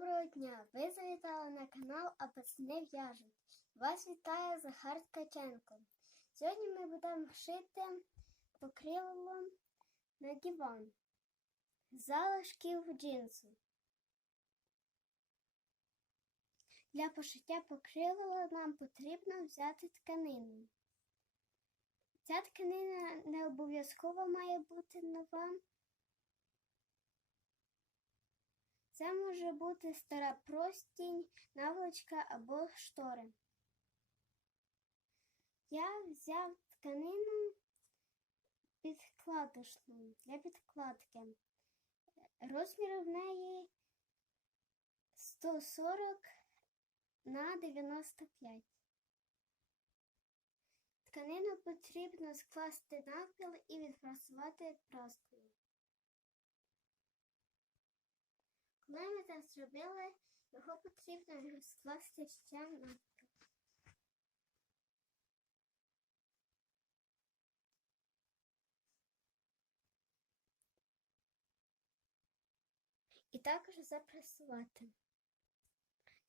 Доброго дня! Ви завітали на канал А пацани в'яжуть. Вас вітає Захар Ткаченко. Сьогодні ми будемо шити покривало на диван залишків джинсу. Для пошиття покривала нам потрібно взяти тканину. Ця тканина не обов'язково має бути нова. Це може бути стара простінь, наволочка або штори. Я взяв тканину підкладочну для підкладки. Розмір в неї 140 на 95. Тканину потрібно скласти навпіл і відпрасувати праскою. Коли ми це зробили, його потрібно скласти ще навпіл. І також запресувати.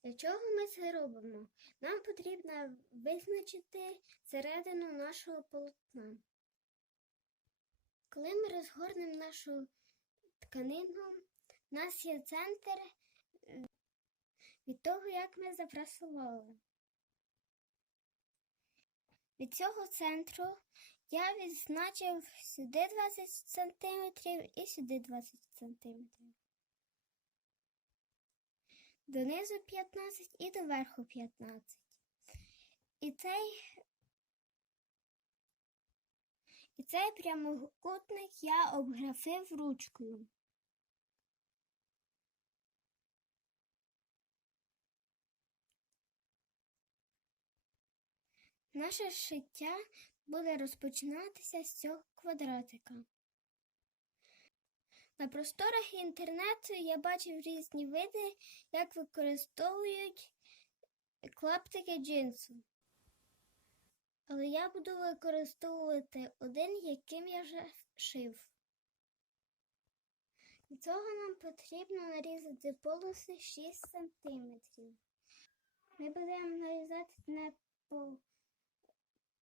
Для чого ми це робимо? Нам потрібно визначити середину нашого полотна. Коли ми розгорнемо нашу тканину, у нас є центр від того, як ми запрасували. Від цього центру я відзначив сюди 20 см і сюди 20 см. Донизу 15 і до верху 15. І цей і цей прямокутник я обграфив ручкою. Наше шиття буде розпочинатися з цього квадратика. На просторах інтернету я бачив різні види, як використовують клаптики джинсу. Але я буду використовувати один, яким я вже шив. Для цього нам потрібно нарізати полоси 6 см. Ми будемо нарізати не по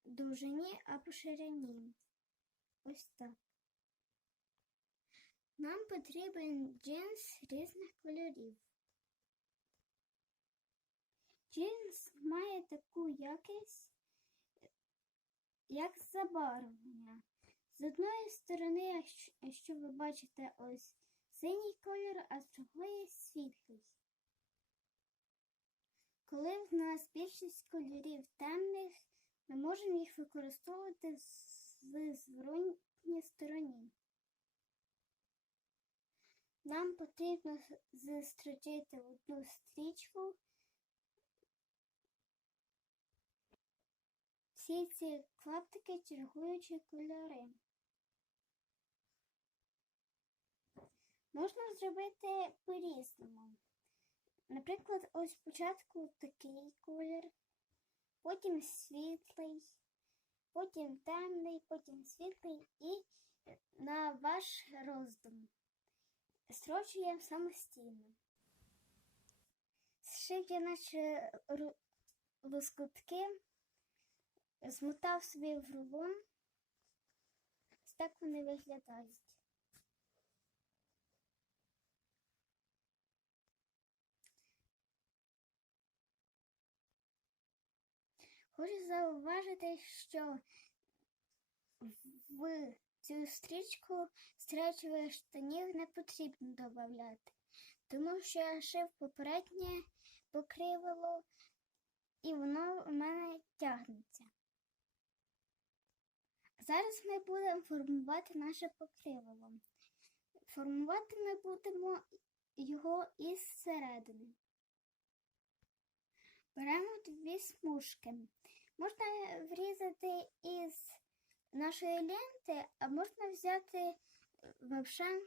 довжині, а по ширині. Ось так. Нам потрібен джинс різних кольорів. Джинс має таку якість, як забарвлення. З одної сторони, якщо ви бачите ось синій колір, а з другої світлий. Коли в нас більшість кольорів темних, ми можемо їх використовувати з зворотній стороні. Нам потрібно застрочити одну стрічку. Всі ці клаптики чергуючі кольори. Можна зробити по-різному. Наприклад, ось спочатку такий колір, потім світлий, потім темний, потім світлий і на ваш роздум строчуємо самостійно. Зшив я наші лоскутки, змотав собі в рулон. Так вони виглядають. Хочу зауважити, що в цю стрічку стречових штанів не потрібно додати, тому що я шив попереднє покривало і воно у мене тягнеться. Зараз ми будемо формувати наше покривало. Формувати ми будемо його із середини. Беремо дві смужки. Можна врізати із нашої ленти, а можна взяти вообще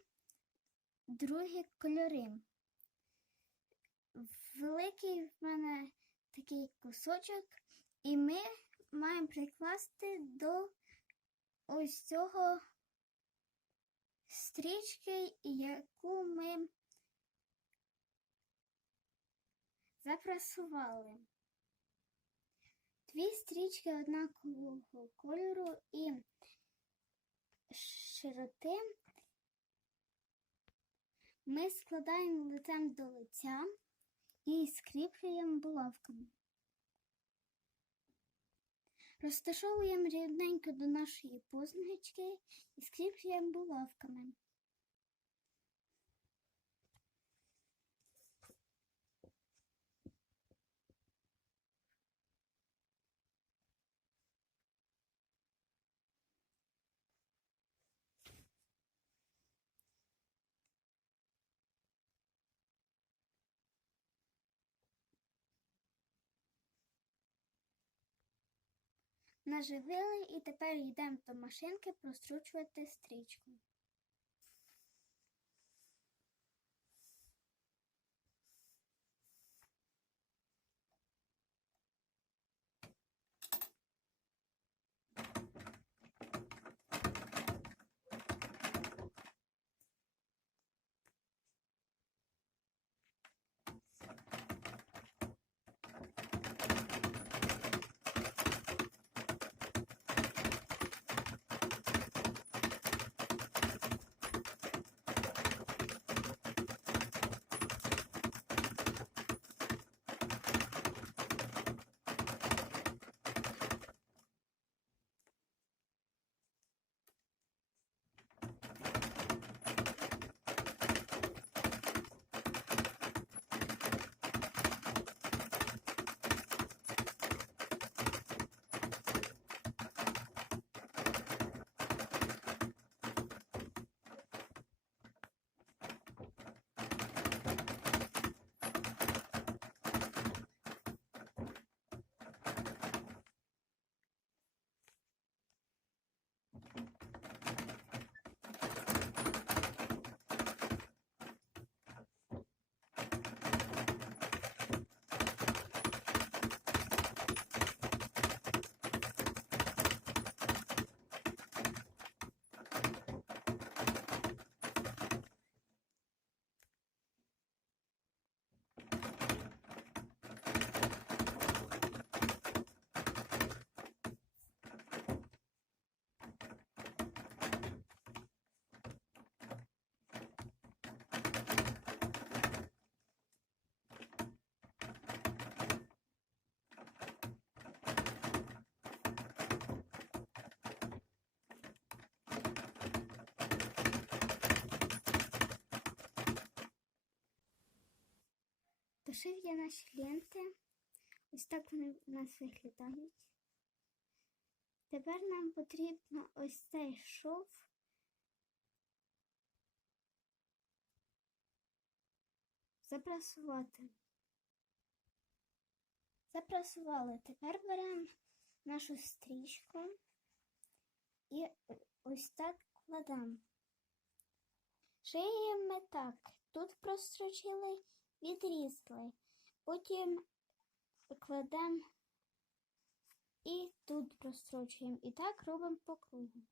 другі кольори. Великий в мене такий кусочок, і ми маємо прикласти до ось цього стрічки, яку ми Запрасували. Дві стрічки однакового кольору і широти ми складаємо лицем до лиця і скріплюємо булавками. Розташовуємо рівненько до нашої позначки і скріплюємо булавками. Наживили і тепер йдемо до машинки простручувати стрічку. Дошив я наші ленти. Ось так вони у нас виглядають. Тепер нам потрібно ось цей шов запрасувати. Запрасували. Тепер беремо нашу стрічку і ось так кладемо. Шиємо так. Тут прострочили, відрізали. Потім кладемо і тут прострочуємо. І так робимо по кругу.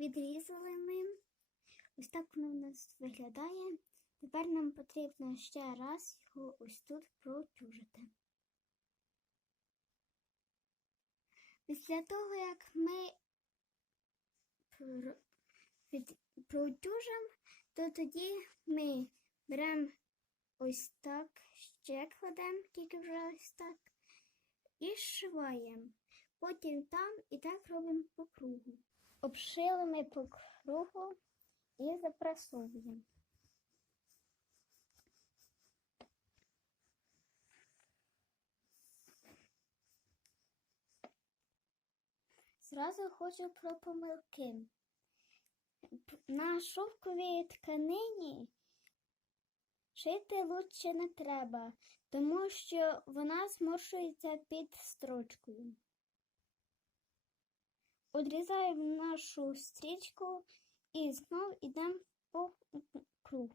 Відрізали ми. Ось так воно в нас виглядає. Тепер нам потрібно ще раз його ось тут протюжити. Після того, як ми протюжимо, то тоді ми беремо ось так, ще кладемо, тільки вже ось так, і зшиваємо. Потім там і так робимо по кругу. Обшили ми по кругу і запрасовуємо. Зразу хочу про помилки. На шовковій тканині шити лучше не треба, тому що вона зморшується під строчкою. Одрізаємо нашу стрічку і знов йдемо по кругу.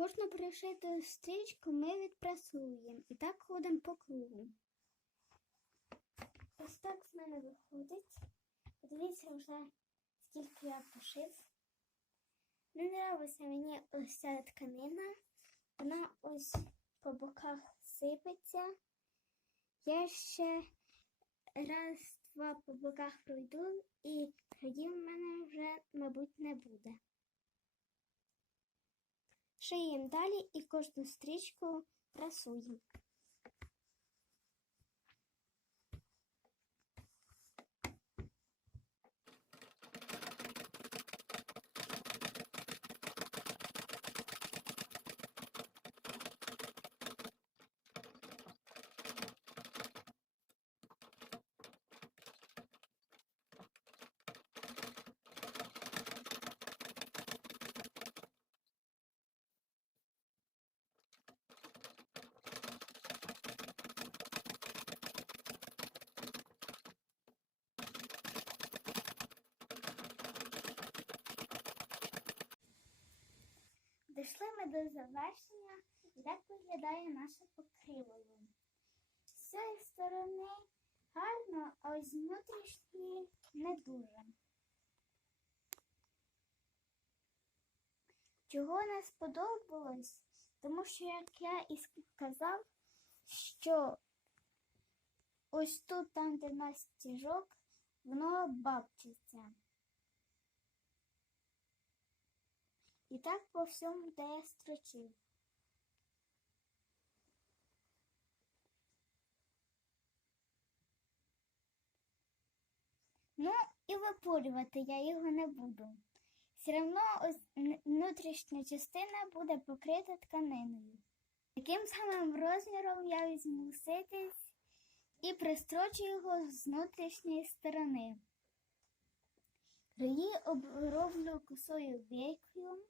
Кожну пришиту стрічку ми відпрасуємо і так ходимо по кругу. Ось так з мене виходить. Подивіться вже, скільки я пошив. Не нравиться мені ось ця тканина. Вона ось по боках сипеться. Я ще раз, два по боках пройду і країв в мене вже, мабуть, не буде. Шиємо далі і кожну стрічку прасуємо. Дійшли ми до завершення, так виглядає наше покривало. З цієї сторони гарно, а ось з внутрішньої не дуже. Чого не сподобалось, тому що, як я і сказав, що ось тут, там, де нас стіжок, воно бабчиться. І так по всьому, де я строчив. Ну, і випорювати я його не буду. Все одно внутрішня частина буде покрита тканиною. Таким самим розміром я візьму ситись і пристрочу його з внутрішньої сторони. Краї оброблю косою бейкою.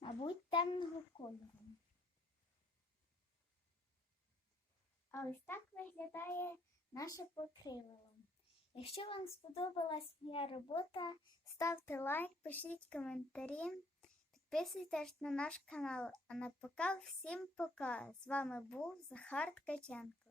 Мабуть, темного кольору. А ось так виглядає наше покривало. Якщо вам сподобалась моя робота, ставте лайк, пишіть коментарі, підписуйтесь на наш канал. А на пока всім пока! З вами був Захар Ткаченко.